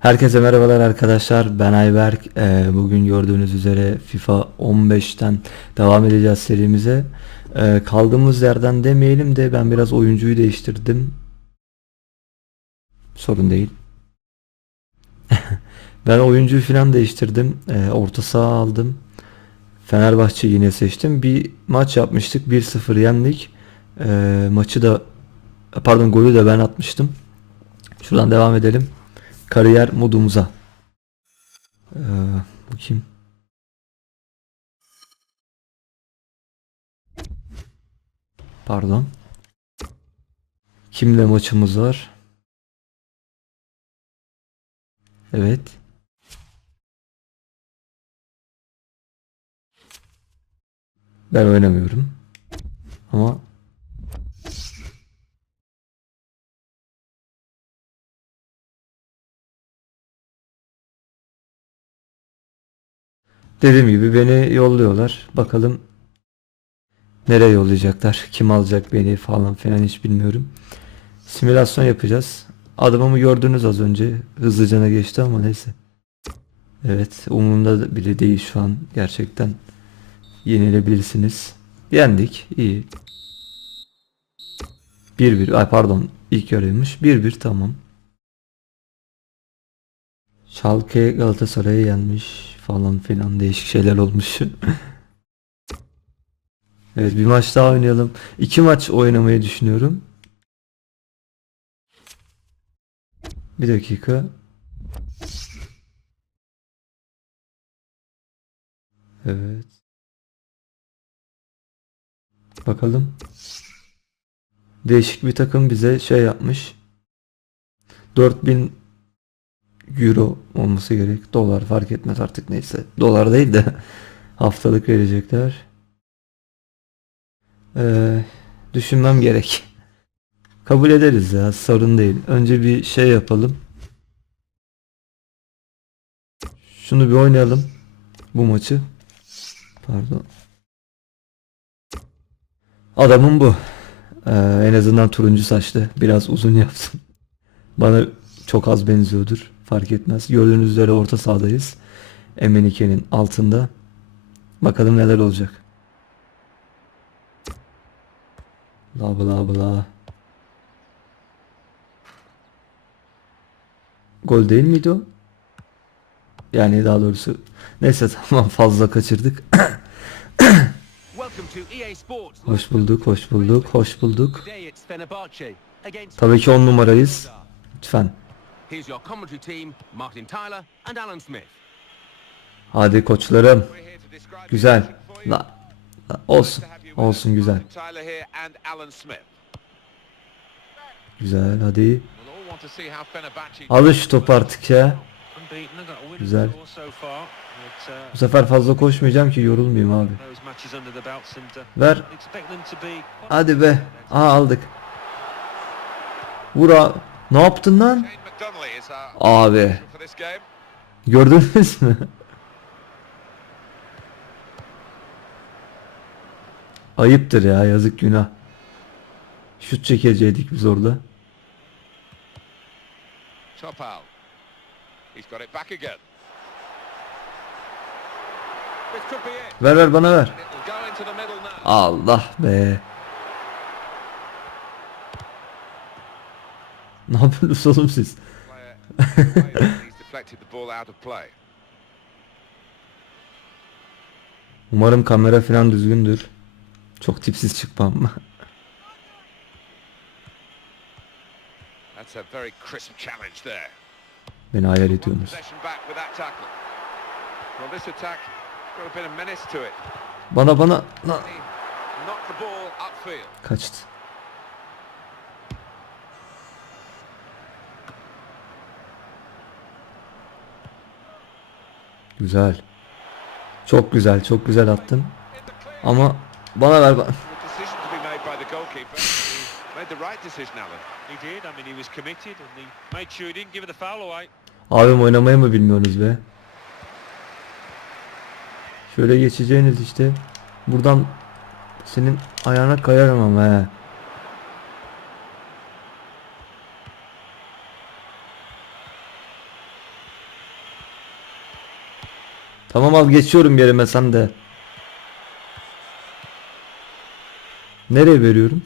Herkese merhabalar arkadaşlar. Ben Ayberk. Ee, bugün gördüğünüz üzere FIFA 15'ten devam edeceğiz serimize. Ee, kaldığımız yerden demeyelim de ben biraz oyuncuyu değiştirdim. Sorun değil. Ben oyuncuyu falan değiştirdim. Ee, orta saha aldım. Fenerbahçe yine seçtim. Bir maç yapmıştık. 1-0 yendik. Ee, maçı da pardon golü de ben atmıştım. Şuradan devam edelim. Kariyer modumuza. Ee, bu kim? Pardon. Kimle maçımız var? Evet. Ben oynamıyorum. Ama dediğim gibi beni yolluyorlar. Bakalım nereye yollayacaklar? Kim alacak beni falan filan hiç bilmiyorum. Simülasyon yapacağız. Adımımı gördünüz az önce. Hızlıcana geçti ama neyse. Evet, umurumda da bile değil şu an gerçekten. Yenilebilirsiniz. Yendik. iyi. 1-1. Ay pardon. ilk yarıymış. 1-1 tamam. Schalke Galatasaray'ı yenmiş falan filan değişik şeyler olmuş. Evet bir maç daha oynayalım. İki maç oynamayı düşünüyorum. Bir dakika. Evet. Bakalım. Değişik bir takım bize şey yapmış. 4000 euro olması gerek. Dolar fark etmez artık neyse. Dolar değil de haftalık verecekler. Ee, düşünmem gerek. Kabul ederiz ya sorun değil. Önce bir şey yapalım. Şunu bir oynayalım. Bu maçı. Pardon. Adamım bu. Ee, en azından turuncu saçlı. Biraz uzun yaptım. Bana çok az benziyordur. Fark etmez. Gördüğünüz üzere orta sahadayız. Emenike'nin altında. Bakalım neler olacak. Bla bla bla. Gol değil miydi o? Yani daha doğrusu neyse tamam fazla kaçırdık. Sports. hoş bulduk, hoş bulduk, hoş bulduk. Tabii ki on numarayız. Lütfen. Here's your commentary team, Martin Tyler and Alan Smith. Hadi koçlarım. Güzel. La, la- olsun. Olsun güzel. Güzel hadi. Alın şu topu artık ya. Güzel. uh, Bu sefer fazla koşmayacağım ki yorulmayayım abi. uh, Ver. Hadi be. Aa aldık. Vura. Ne yaptın lan? Abi. Gördünüz mü? Ayıptır ya yazık günah. Şut çekeceydik biz orada. Topal. He's got it back again. Ver ver bana ver. Allah be. Ne yapıyorsunuz oğlum siz? Umarım kamera falan düzgündür. Çok tipsiz çıkmam. That's a very crisp challenge there. Beni hayal ediyorsunuz. back with that tackle. Well, this attack got a bit of menace to it. Bana bana na- He knocked the ball upfield. kaçtı. Güzel. Çok güzel, çok güzel attın. Ama bana ver. ba- The decision to be made by the goalkeeper. He made the right decision, Alan. He did. I mean, he was committed and he made sure he didn't give the foul away. Abim oynamayı mı bilmiyorsunuz be? Şöyle geçeceğiniz işte. Buradan senin ayağına kayarım ama he. Tamam al geçiyorum yerime sen de. Nereye veriyorum?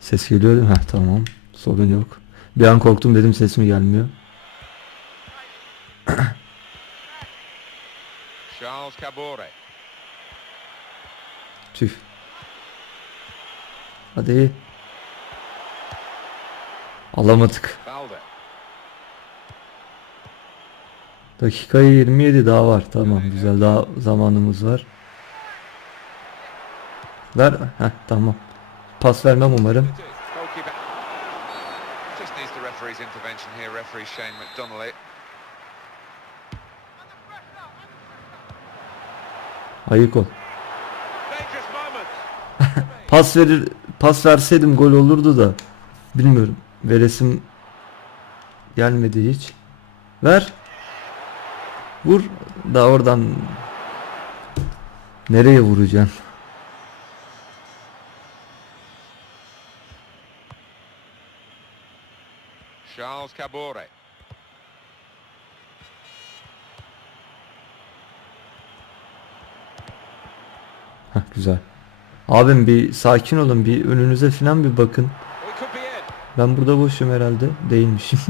Ses geliyor değil mi? Heh, tamam. Sorun yok. Bir an korktum dedim ses mi gelmiyor. Charles Cabore. Tüh. Hadi. Alamadık. Valde. Dakikayı 27 daha var. Tamam güzel daha zamanımız var. Ver. Heh, tamam. Pas vermem umarım. Ayık ol. Pas verir pas verseydim gol olurdu da. Bilmiyorum. Veresim gelmedi hiç. Ver. Vur. Da oradan nereye vuracaksın? Charles Cabore. Heh, güzel. Abim bir sakin olun. Bir önünüze falan bir bakın. Well, it could be in. Ben burada boşum herhalde. Değilmişim.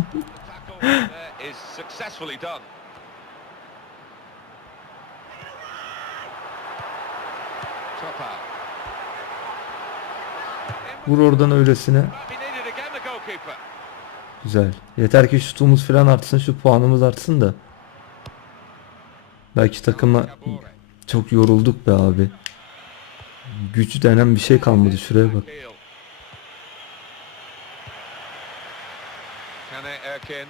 Vur oradan öylesine. Güzel. Yeter ki şutumuz falan artsın. Şu puanımız artsın da. Belki takıma çok yorulduk be abi. Güç denen bir şey kalmadı. Şuraya bak. Kane Erkin.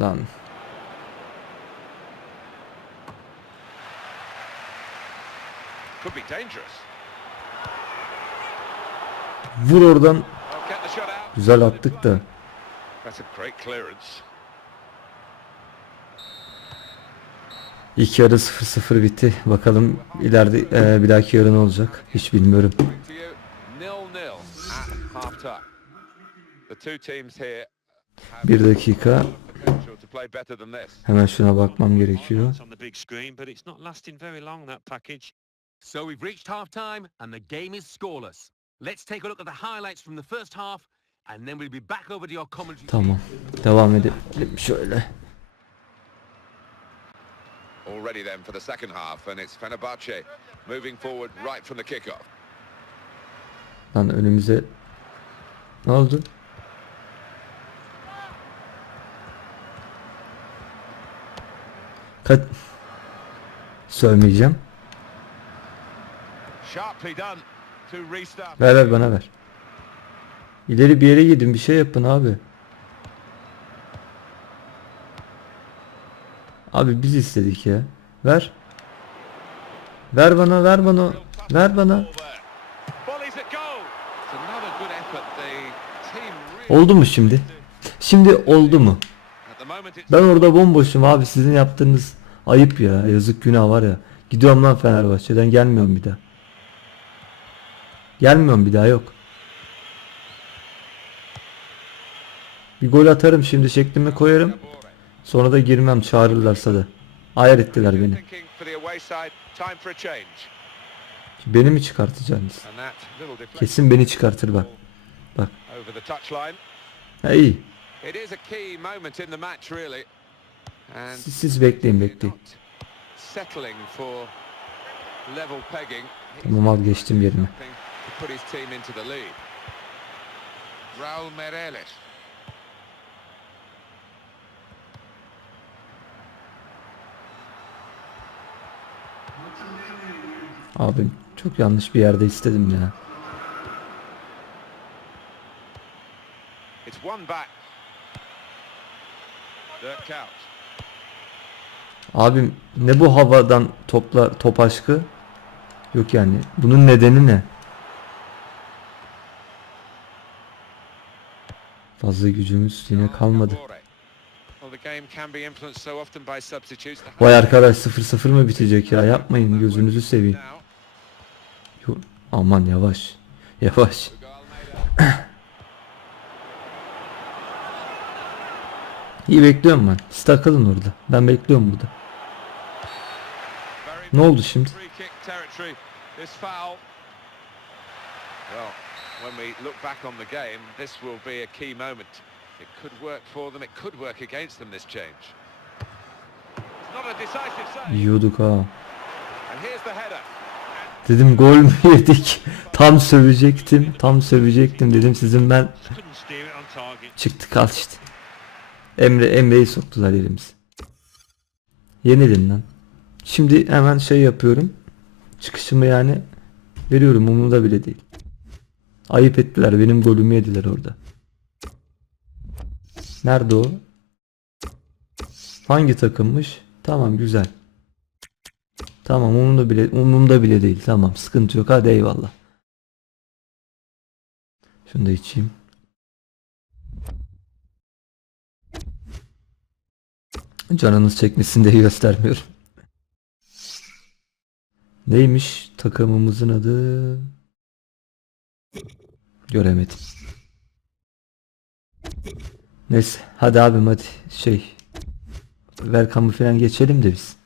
Lan. Could be dangerous. Vur oradan. Güzel attık da. That's a great clearance. İlk yarı 0-0 bitti. Bakalım ileride e, bir dahaki yarı ne olacak? Hiç bilmiyorum. To you, nil nil at half time. The two teams here have Bir dakika. Hemen şuna bakmam gerekiyor. Highlights on the big screen, but it's not lasting very long, that package. So we've reached half-time and the game is scoreless. Let's take a look at the highlights from the first half and then we'll be back over to your commentary. Tamam. Devam edelim şöyle. Already then for the second half, and it's Fenerbahce moving forward right from the kickoff. Lan önümüze ne oldu? Kat Sövmeyeceğim. Ver ver bana ver. İleri bir yere gidin bir şey yapın abi. Abi biz istedik ya. Ver. Ver bana ver bana. Ver bana. Oldu mu şimdi? Şimdi oldu mu? Ben orada bomboşum abi sizin yaptığınız ayıp ya yazık günah var ya. Gidiyorum lan Fenerbahçe'den gelmiyorum bir daha. Gelmiyorum bir daha yok. Bir gol atarım şimdi şeklime koyarım. Sonra da girmem çağırırlarsa da. Ayar ettiler beni. Beni mi çıkartacaksınız? Kesin beni çıkartır bak. Bak. iyi. It is a key moment in the match, really. Siz, siz bekleyin bekleyin. Tamam al geçtim yerime. Raul Meireles. Abim çok yanlış bir yerde istedim ya. It's one back. Dirk Kuyt. Abim ne bu havadan topla top aşkı? Yok yani. Bunun nedeni ne? Fazla gücümüz yine kalmadı. Vay arkadaş 0-0 mı bitecek ya? Yapmayın gözünüzü seveyim. Yo- Aman yavaş. Yavaş. İyi bekliyorum ben. Siz takılın orada. Ben bekliyorum burada. Ne oldu şimdi? when we look back on the game, this will be a key moment. It could work for them, it could work against them, this change. It's not a decisive save. Yiyorduk ha. And here's the header. Dedim gol mü yedik? Tam sövecektim. Tam sövecektim dedim sizin ben. Couldn't steer it on target. Çıktık al işte. Emre Emre'yi soktular elimize. Yenilin lan. Şimdi hemen şey yapıyorum. Çıkışımı yani veriyorum umurumda bile değil. Ayıp ettiler benim golümü yediler orada. Nerede o? Hangi takımmış? Tamam güzel. Tamam umurumda bile umurumda bile değil. Tamam sıkıntı yok hadi eyvallah. Şunu da içeyim. Canınız çekmesin diye göstermiyorum. Neymiş takımımızın adı? Göremedim. Neyse hadi abim hadi şey Welcome'ı falan geçelim de biz.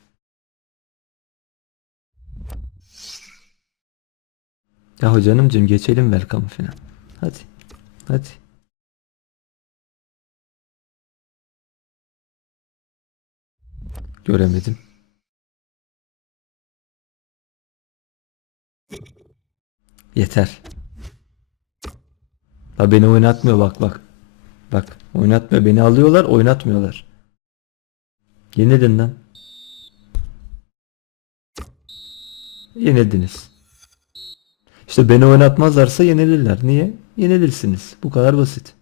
Ya hocanımcım geçelim Welcome'ı falan. Hadi. Hadi. Göremedim. Yeter. Ha beni oynatmıyor bak bak. Bak oynatmıyor beni alıyorlar oynatmıyorlar. Yenildin lan. Yenildiniz. İşte beni oynatmazlarsa yenilirler. Niye? Yenilirsiniz. Bu kadar basit.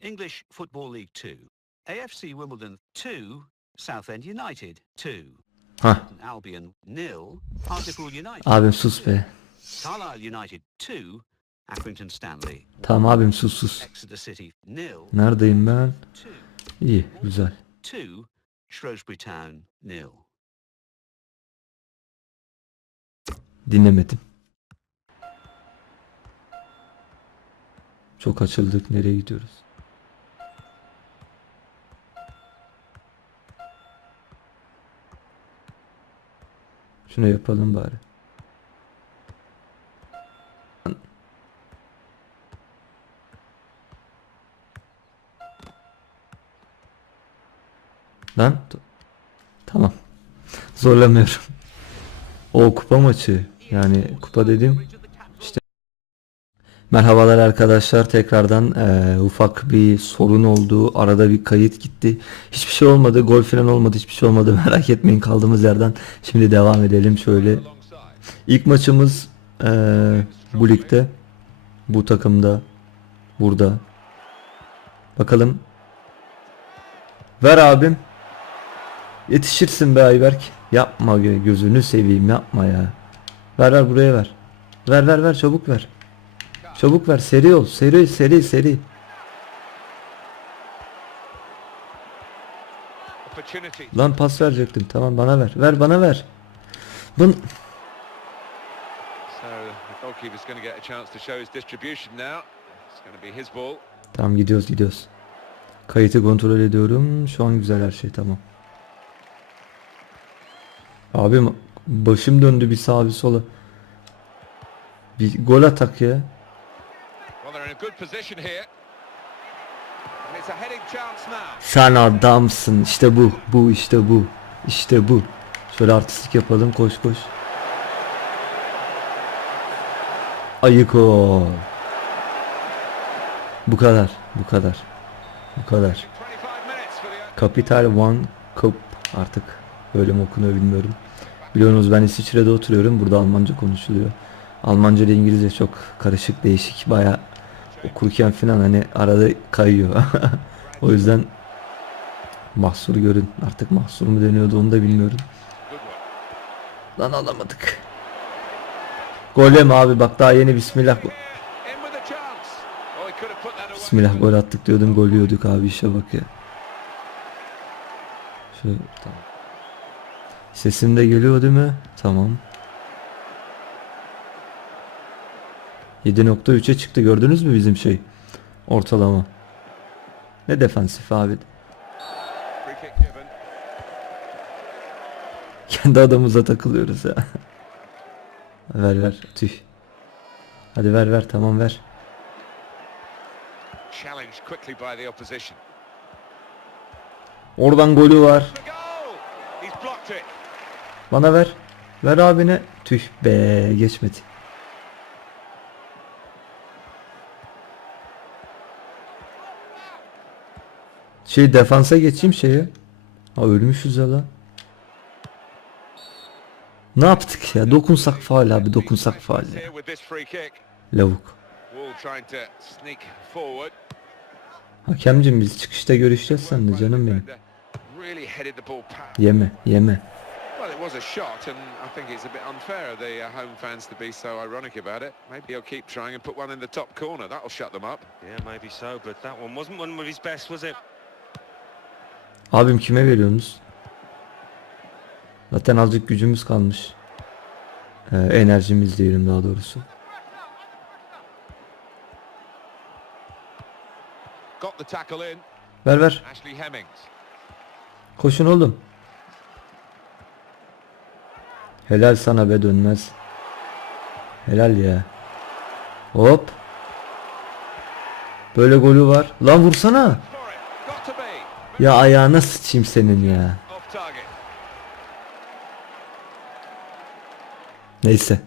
English Football League 2. AFC Wimbledon 2, Southend United 2. United. Abim sus be. Carlisle United 2, Accrington Stanley. Tamam abim sus sus. Neredeyim ben? 2. İyi güzel. 2, Shrewsbury Town nil. Dinlemedim. Çok açıldık. Nereye gidiyoruz? Şunu yapalım bari. Lan tamam. Zorlamıyorum. O kupa maçı. Yani kupa dedim. Merhabalar arkadaşlar. Tekrardan eee, ufak bir sorun oldu. Arada bir kayıt gitti. Hiçbir şey olmadı. Gol falan olmadı. Hiçbir şey olmadı. Merak etmeyin kaldığımız yerden. Şimdi devam edelim şöyle. İlk maçımız eee, bu ligde. Bu takımda. Burada. Bakalım. Ver abim. Yetişirsin be Ayberk. Yapma gö- gözünü seveyim yapma ya. Ver ver buraya ver. Ver ver ver çabuk ver. Çabuk ver seri ol seri seri seri. Lan pas verecektim tamam bana ver. Ver bana ver. Bun. Tamam gidiyoruz gidiyoruz. Kayıtı kontrol ediyorum. Şu an güzel her şey tamam. Abim başım döndü bir sağa bir sola. Bir gol atak ya. Well, they're in a good position here. And it's a heading chance now. Sen adamsın. İşte bu. Bu işte bu. İşte bu. Şöyle artistik yapalım. Koş koş. Ayık ol. Bu kadar. Bu kadar. Bu kadar. 25 minutes for the Capital One Cup artık böyle mi okunuyor bilmiyorum. Biliyorsunuz ben İsviçre'de oturuyorum. Burada Almanca konuşuluyor. Almanca ile İngilizce çok karışık değişik. Baya okurken falan hani arada kayıyor. o yüzden mahsur görün. Artık mahsur mu deniyordu onu da bilmiyorum. Lan alamadık. Gol mi abi bak daha yeni bismillah. Bismillah gol attık diyordum gol yiyorduk abi işe bak ya. Şöyle tamam. Sesim de geliyor değil mi? Tamam. 7.3'e çıktı gördünüz mü bizim şey? Ortalama. Ne defansif abi. Kendi adamımıza takılıyoruz ya. ver ver tüh. Hadi ver ver tamam ver. Oradan golü var. Bana ver. Ver abine. Tüh be geçmedi. Şey defansa geçeyim şeye. Ha ölmüşüz ya lan. Ne yaptık ya? Dokunsak faal abi dokunsak faal ya. Lavuk. Hakemcim biz çıkışta görüşeceğiz seninle canım benim. Yeme yeme. Well, it was a shot, and I think it's a bit unfair of the uh, home fans to be so ironic about it. Maybe he'll keep trying and put one in the top corner. That'll shut them up. Yeah, maybe so, but that one wasn't one of his best, was it? Abim kime veriyorsunuz? Zaten azıcık gücümüz kalmış. Ee, enerjimiz diyelim daha doğrusu. Ver ver. Koşun oğlum. Helal sana be dönmez. Helal ya. Hop. Böyle golü var. Lan vursana. For it. Got to be. Ya ayağına sıçayım senin ya. Neyse.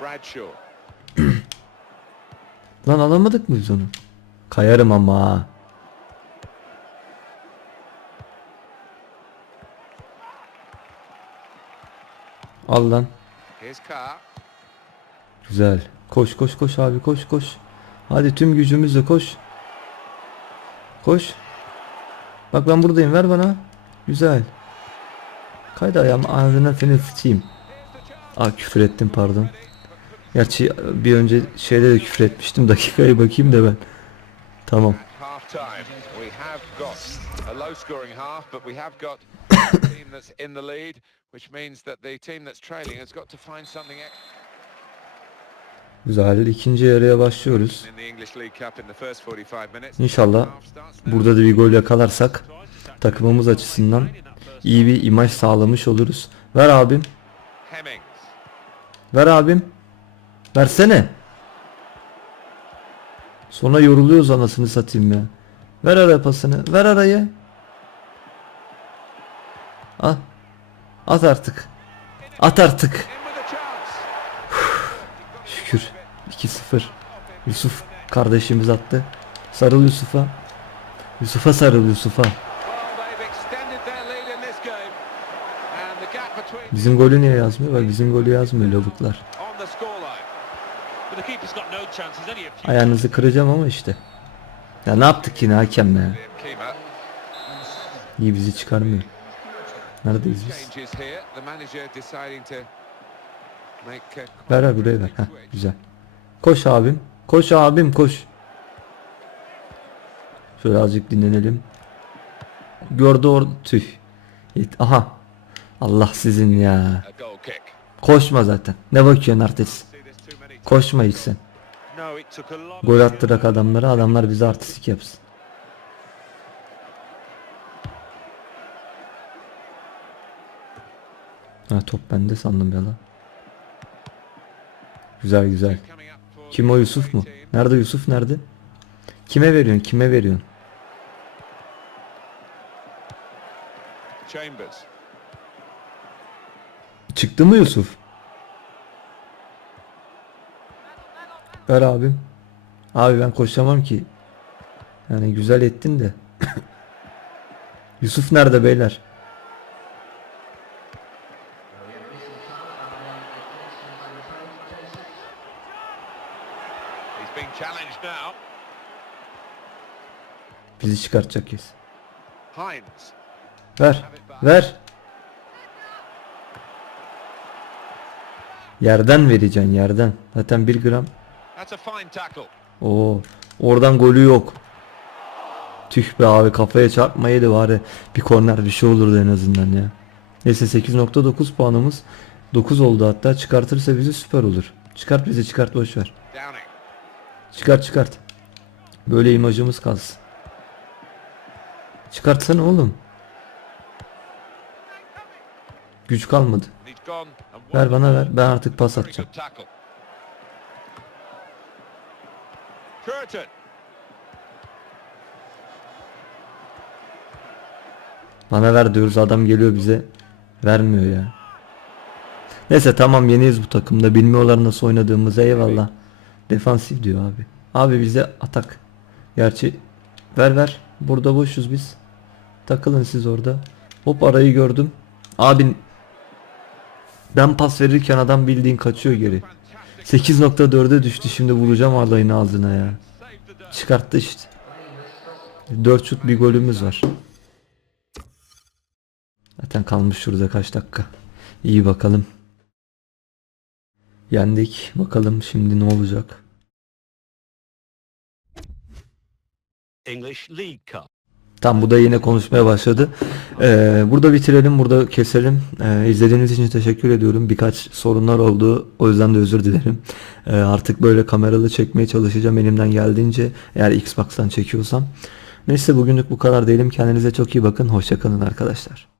Bradshaw. Lan alamadık mı biz onu? Kayarım ama. Al lan. Güzel. Koş koş koş abi koş koş. Hadi tüm gücümüzle koş. Koş. Bak ben buradayım ver bana. Güzel. Kaydı ayağım ağzına seni sıçayım. Aa küfür ettim pardon. Gerçi bir önce şeyde de küfür etmiştim. Dakikayı bakayım da ben. Tamam. Team that's in the lead, which means that the team that's trailing has got to find something Güzel. ikinci yarıya başlıyoruz. in the English League Cup in the first 45 minutes. İnşallah burada da bir gol yakalarsak takımımız açısından iyi bir imaj sağlamış oluruz. Ver abim. Ver abim. Versene. Sonra yoruluyoruz anasını satayım ya. Ver ara pasını. Ver arayı. At artık. At artık. Şükür. 2-0. Yusuf kardeşimiz attı. Sarıl Yusuf'a. Yusuf'a sarıl Yusuf'a. Bizim golü niye yazmıyor? Bak bizim golü yazmıyor lavuklar. Ayağınızı kıracağım ama işte. Ya ne yaptık yine hakem ya? İyi bizi çıkarmıyor. Neredeyiz biz? Ver ver buraya ver. Heh, güzel. Koş abim. Koş abim koş. Şöyle azıcık dinlenelim. Gördü or tüh. Aha. Allah sizin ya. Koşma zaten. Ne bakıyorsun artist? Koşma hiç sen. Gol attırak adamlara adamlar bize artistik yapsın. Ha top bende sandım ya lan. Güzel güzel. Kim o Yusuf mu? Nerede Yusuf nerede? Kime veriyorsun? Kime veriyorsun? Chambers. Çıktı mı Yusuf? Ver abim. Abi ben koşamam ki. Yani güzel ettin de. Yusuf nerede beyler? He's being challenged now. Bizi çıkartacak kes. Hines. Ver. Ver. Yerden vereceksin yerden. Zaten bir gram. Oo, oradan golü yok. Tüh be abi kafaya çarpmaydı bari. Bir korner bir şey olurdu en azından ya. Neyse 8.9 puanımız. 9 oldu hatta. Çıkartırsa bizi süper olur. Çıkart bizi çıkart boşver. Çıkart çıkart. Böyle imajımız kalsın. Çıkartsana oğlum. Güç kalmadı. Ver bana ver. Ben artık pas atacağım. Bana ver diyoruz adam geliyor bize. Vermiyor ya. Neyse tamam yeniyiz bu takımda. Bilmiyorlar nasıl oynadığımızı eyvallah. Defansif diyor abi. Abi bize atak. Gerçi ver ver. Burada boşuz biz. Takılın siz orada. Hop arayı gördüm. Abi ben pas verirken adam bildiğin kaçıyor geri. 8.4'e düştü şimdi vuracağım alayın ağzına ya. Çıkarttı işte. 4 şut bir golümüz var. Zaten kalmış şurada kaç dakika. İyi bakalım. Yendik. Bakalım şimdi ne olacak. English League Cup. Tam bu da yine konuşmaya başladı. Ee, burada bitirelim, burada keselim. Ee, izlediğiniz için teşekkür ediyorum. Birkaç sorunlar oldu. O yüzden de özür dilerim. Ee, artık böyle kameralı çekmeye çalışacağım elimden geldiğince. Eğer Xbox'tan çekiyorsam. Neyse bugünlük bu kadar diyelim. Kendinize çok iyi bakın. Hoşçakalın arkadaşlar.